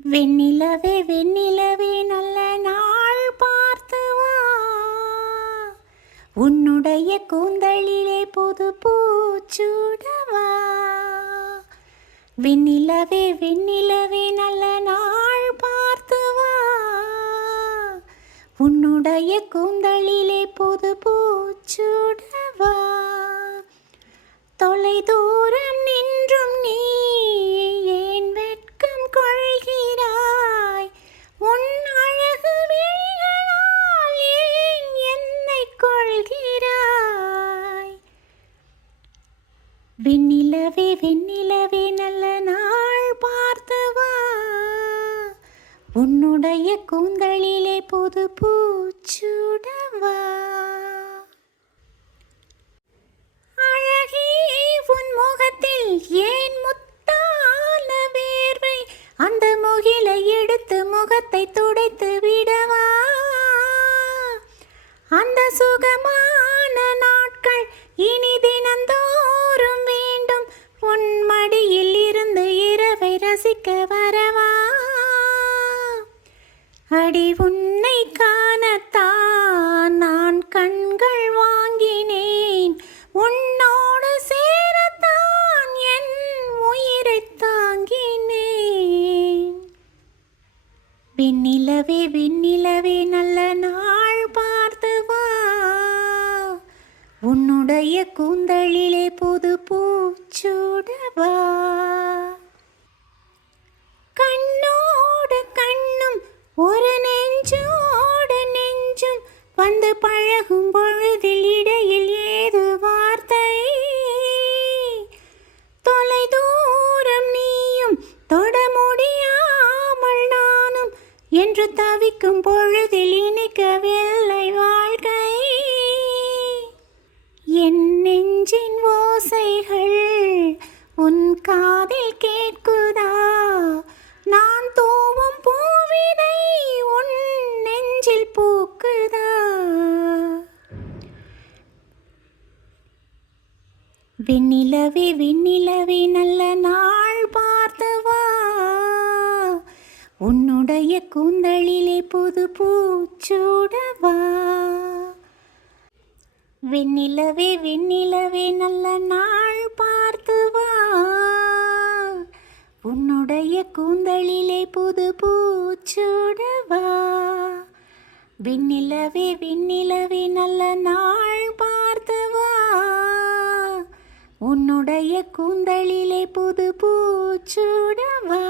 வெண்ணிலவே வெண்ணிலவே நல்ல நாள் பார்த்து வா, உன்னுடைய கூந்தலிலே புது பூச்சூடவா. வெண்ணிலவே வெண்ணிலவே நல்ல நாள் பார்த்து வா, உன்னுடைய கூந்தலிலே புது பூச்சூடவா. தொலை தூரம் நின்றும் நீ ஏன் வெட்கம் கொள்கிறாய்? உன் அழகு விழிகளால் ஏன் என்னை கொள்கிறாய்? வெண்ணிலவே வெண்ணிலவே நல்ல நாள் பார்த்து வா, உன்னுடைய கூந்தலிலே புது பூச்சூடவா. ஏன் முத்தான வேர்வை? அந்த முகிலை எடுத்து முகத்தை துடைத்து விடவா. அந்த சுகமான நாட்கள் இனி தினந்தோறும் வேண்டும். உன் மடியில் இருந்து இரவை ரசிக்க வரவா. அடி உன்னை காணத்தான் நான் கண்கள் வாங்கினேன், உன்னோடு சேரத்தான் என் உயிரை தாங்கினேன். வெண்ணிலவே வெண்ணிலவே நல்ல நாள் பார்த்து வா, உன்னுடைய கூந்தலிலே புது பூச்சூடவா. கண்ணோடு கண்ணும் ஒரு நெஞ்சோடு நெஞ்சும் வந்து பழகும் பொழுதில் இடையில் ஏது வார்த்தை? தொலை தூரம் நீயும் தொட முடியாமல் நானும் என்று தவிக்கும் பொழுதில் இனிக்கவில்லை வாழ்க்கை. என் நெஞ்சின் ஓசைகள் உன் காதில் கேட்குதா? நான் தூவும் பூவிதை உன் நெஞ்சில் பூக்குதா? வெண்ணிலவே வெண்ணிலவே நல்ல நாள் பார்த்து வா, உன்னுடைய கூந்தலிலே புது பூச்சூடவா. வெண்ணிலவே வெண்ணிலவே நல்ல நாள் பார்த்து வா, உன்னுடைய கூந்தலிலே புது பூச்சூடவா. வெண்ணிலவே வெண்ணிலவே நல்ல நாள் பார்த்து வா, உன்னுடைய கூந்தலிலே புது பூச்சூடவா.